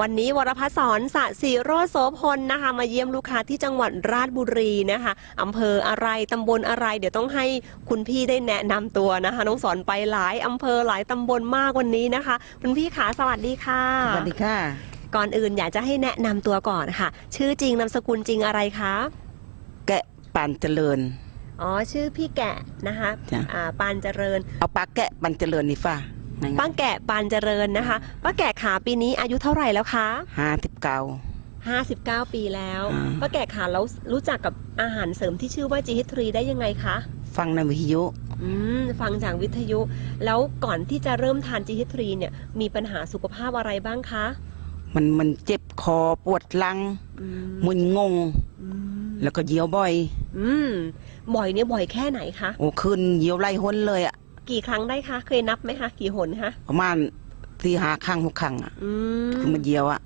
วันนี้วรพัฒสอนสะสีโรจน์โสพลนะคะ มาเยี่ยมลูกค้าที่จังหวัดราชบุรีนะคะอำเภออะไรตำบลอะไร เดี๋ยวต้องให้คุณพี่ได้แนะนำตัวนะคะ น้องสอนไปหลายอำเภอหลายตำบลมากวันนี้นะคะ คุณพี่ขาสวัสดีค่ะ สวัสดีค่ะ ก่อนอื่นอยากจะให้แนะนำตัวก่อนค่ะ ชื่อจริงนามสกุลจริงอะไรคะ แกะปันเจริญ อ๋อชื่อพี่แกะนะคะจ้ะ อ่าปานเจริญ เอาปลาแกะปันเจริญนี่ฟ้า ป้าแกะปานเจริญนะคะป้าแกะขาปีนี้อายุเท่าไหร่แล้วคะห้าสิบเก้า59ปีแล้วอ่าป้าแกะขาแล้วรู้จักกับอาหารเสริมที่ชื่อว่าจีฮิตรีได้ยังไงคะฟังในวิทยุอืมฟังจากวิทยุ แล้วก่อนที่จะเริ่มทานจีฮิตรีเนี่ยมีปัญหาสุขภาพอะไรบ้างคะ มันมันเจ็บคอปวดหลังอืมมึนงงอืมแล้วก็เยียวบ่อย อืมบ่อยเนี่ยบ่อยแค่ไหนคะโอ้ขึ้นเยียวไล่หนเลยอะ กี่ครั้งได้คะ เคยนับไหมคะกี่หนคะประมาณที่หาครั้งหกครั้งอะอืมคือมันเยียวอะ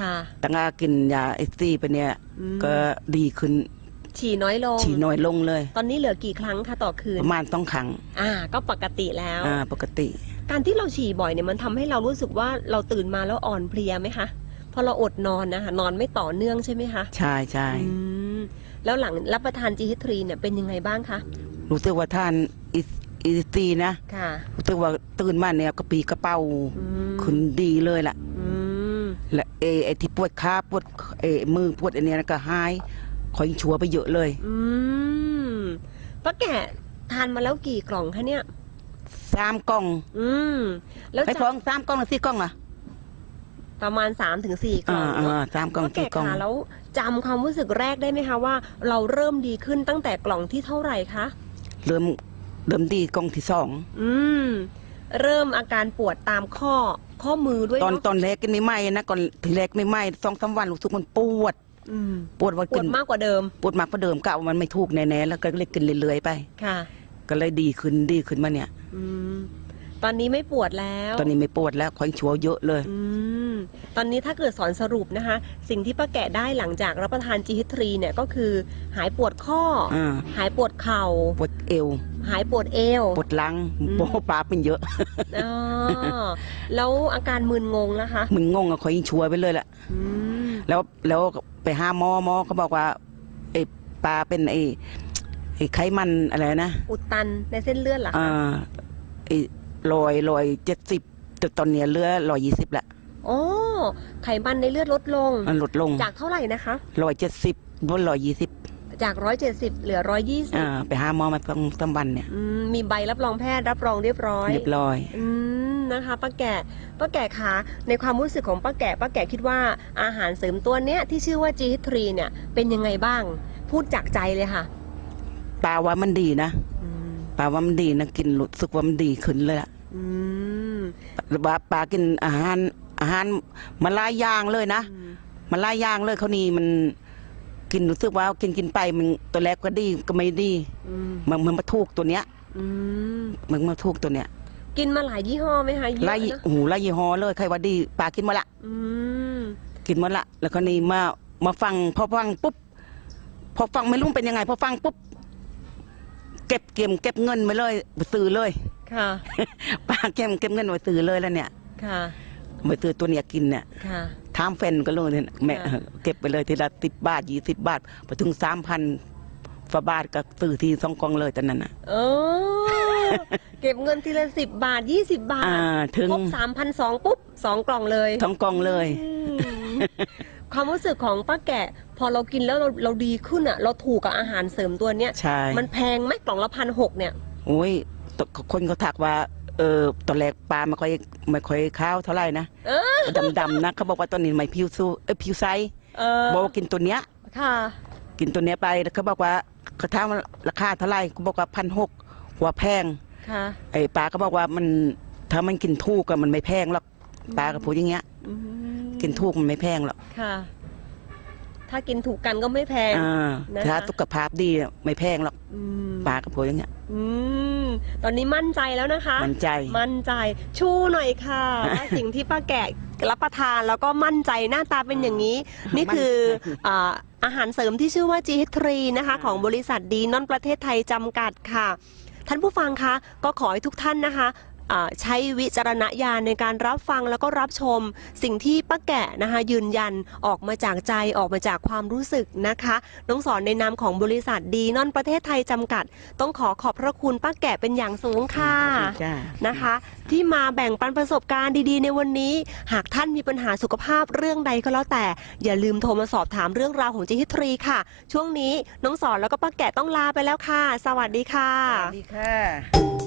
ค่ะ ตั้งแต่กินยาไอซีไปเนี่ย อืม ก็ดีขึ้นฉี่น้อยลง ฉี่น้อยลงเลย ตอนนี้เหลือกี่ครั้งคะต่อคืน ประมาณต้องครั้งอ่า ก็ปกติแล้ว อ่าปกติ การที่เราฉี่บ่อยเนี่ยมันทำให้เรารู้สึกว่าเราตื่นมาแล้วอ่อนเพลียไหมคะเพราะเราอดนอนนะคะนอนไม่ต่อเนื่องใช่ไหมคะใช่ใช่อืมแล้วหลังรับประทานจีฮิทรีเนี่ยเป็นยังไงบ้างคะรู้สึกว่าท่านอี อีซีนะค่ะรู้สึกว่าตื่นมาเนี่ยกระปีกระเป๋าอืม ขึ้นดีเลยล่ะ อืม และเอไอที่ปวดขาปวดเอมือปวดอันเนี้ยนะก็หายคอยชัวไปเยอะเลยอืมป้าแกะทานมาแล้วกี่กล่องคะเนี่ย สามกล่องอืม แล้วไอ้จะของสามกล่องหรือสี่กล่องอะประมาณ3าถึงสกล่อ่าองอ่าสามกล่องป้าสี่แกะกล่องขาแล้วจำความรู้สึกแรกได้ไหมคะว่า เราเริ่มดีขึ้นตั้งแต่กล่องที่เท่าไหร่คะ เริ่ม เริ่มดีกล่องที่สองอืม เริ่มอาการปวดตามข้อข้อมือด้วยตอนเนาะตอนแรกกินไม่ไหมนะก่อนทีแรกไม่ไหมสองสามวันรู้สึกมันปวด อืมปวดว่าปวกิดนมากกว่าเดิมปวดมากกว่าเดิมกะว่ามันไม่ถูกแน่ๆแล้วก็เลยกินเรื่อยๆไป ค่ะ ก็เลยดีขึ้นดีขึ้นมาเนี่ย อืม ตอนนี้ไม่ปวดแล้วตอนนี้ไม่ปวดแล้วคอยชัวเยอะเลย อืมตอนนี้ถ้าเกิดสอนสรุปนะคะ สิ่งที่ป้าแกะได้หลังจากรับประทานจีฮิตรีเนี่ยก็คือ หายปวดข้อออ่า หายปวดเข่า ปวดเอว หายปวดเอว ปวดหลังอืมโปปลาเป็นเยอะ อ๋อแล้วอาการมึนงงนะคะ มึงงงอะคอยชัวไปเลยแหละอืมแล้วแล้วไปหาหมอหมอเขาบอกว่าไอ้ปลาเป็นไอ้ไอ้ไขมันอะไรนะอุดตันในเส้นเลือดเหรออ่าคะไอ้ ลอยลอยเจ็ดสิบแต่ตอนเนี้ยเหลือลอยยี่สิบละโอ้ไขมันในเลือดลดลง มันลดลงจากเท่าไหร่นะคะ ลอยเจ็ดสิบลดลอยยี่สิบจาก 170 เหลือ 120อ่าไปหาหมอมาต้องสามวันเนี่ยอืมมีใบรับรองแพทย์รับรองเรียบร้อยเรียบร้อย อืมนะคะป้าแก่ป้าแก่คะในความรู้สึกของป้าแก่ป้าแก่คิดว่าอาหารเสริมตัวเนี้ยที่ชื่อว่า G3 เนี่ยเป็นยังไงบ้าง พูดจากใจเลยค่ะปลาว่ามันดีนะอืมปลาว่ามันดีนะกินรู้สึกว่ามันดีขึ้นเลยอะ อืมว่าปลากินอาหารอาหารมาหลายอย่างเลยนะอืมมันหลายอย่างเลยเขานี่มันกินรู้สึกว่ากินกินไปมันตัวแรกก็ดีก็ไม่ดีอืมมันมันมาถูกตัวเนี้ย อืมมันมาถูกตัวเนี้ยกินมาหลายยี่ห้อไหมคะเยอะไล่นะโอ้โหไล่ยี่ห้อเลยใครว่าดีปลากินหมาละ อืมกินหมาละ แล้วก็นี่มา มาฟัง พอฟังปุ๊บ พอฟังไม่รู้เป็นยังไง พอฟังปุ๊บ เก็บเก็บเก็บเงินไปเลยไปซื้อเลย ค่ะปลาเก็บเก็บเงินไปซื้อเลยแล้วเนี่ย ค่ะไปซื้อตัวเนี้ยกินเนี่ยค่ะทามแฟนก็เลยเนี่ยแม่ค่ะ เก็บไปเลยทีละสิบบาทยี่สิบบาทไปถึงสามพันฝาบาทก็ซื้อทีสองกล่องเลยตอนนั้นน่ะ โอ้เก็บเงินทีละสิบบาทยี่สิบบาทอ่าถึง ครบสามพันสองปุ๊บสองกล่องเลยสองกล่องเลย อืมความรู้สึกของป้าแกะ พอเรากินแล้วเราเราดีขึ้นอะ เราถูกกับอาหารเสริมตัวเนี้ย ใช่ มันแพงไหมกล่องละพันหกเนี่ย โอ้ยต คนเขาถักว่า เออตอนแรกปลาไม่ค่อยไม่ค่อยข้าวเท่าไหร่นะเอดำๆนะเขาบอกว่าตอนนี้ไม่ผิวสู้เออผิวใสเออบอกว่ากินตัวเนี้ยค่ะ กินตัวเนี้ยไปแล้วเขาบอกว่าเขาถามว่าราคาเท่าไหร่เขาบอกว่าพันหกหัวแพงค่ะไอ้ปลาก็บอกว่ามันถ้ามันกินถูกก็มันไม่แพงหรอกปลาก็พูดอย่างเงี้ยอืมกินถูกมันไม่แพงหรอกค่ะ ถ้ากินถูกกันก็ไม่แพงอ่านะคะถ้าสุขภาพดีอะไม่แพงหรอกอืมปลาก็พูดอย่างเงี้ย อืม ตอนนี้มั่นใจแล้วนะคะ มันใจ มั่นใจ ชูหน่อยค่ะว่าสิ่งที่ป้าแกะรับประทานแล้วก็มั่นใจหน้าตาเป็นอย่างนี้ นี่คืออ่าอาหารเสริมที่ชื่อว่า G3 นะคะ ของบริษัทดีนอนประเทศไทยจำกัดค่ะ ท่านผู้ฟังคะก็ขอให้ทุกท่านนะคะอ่า ใช้วิจารณญาณในการรับฟังแล้วก็รับชมสิ่งที่ป้าแกะนะคะยืนยันออกมาจากใจออกมาจากความรู้สึกนะคะ น้องสอนในนามของบริษัทดีนอนประเทศไทยจำกัด ต้องขอขอบพระคุณป้าแกะเป็นอย่างสูงค่ะจ้านะคะ ที่มาแบ่งปันประสบการณ์ดีๆ ในวันนี้ หากท่านมีปัญหาสุขภาพเรื่องใดก็แล้วแต่ อย่าลืมโทรมาสอบถามเรื่องราวของจิฮิตรีค่ะ ช่วงนี้น้องสอนแล้วก็ป้าแกะต้องลาไปแล้วค่ะ สวัสดีค่ะสวัสดีค่ะ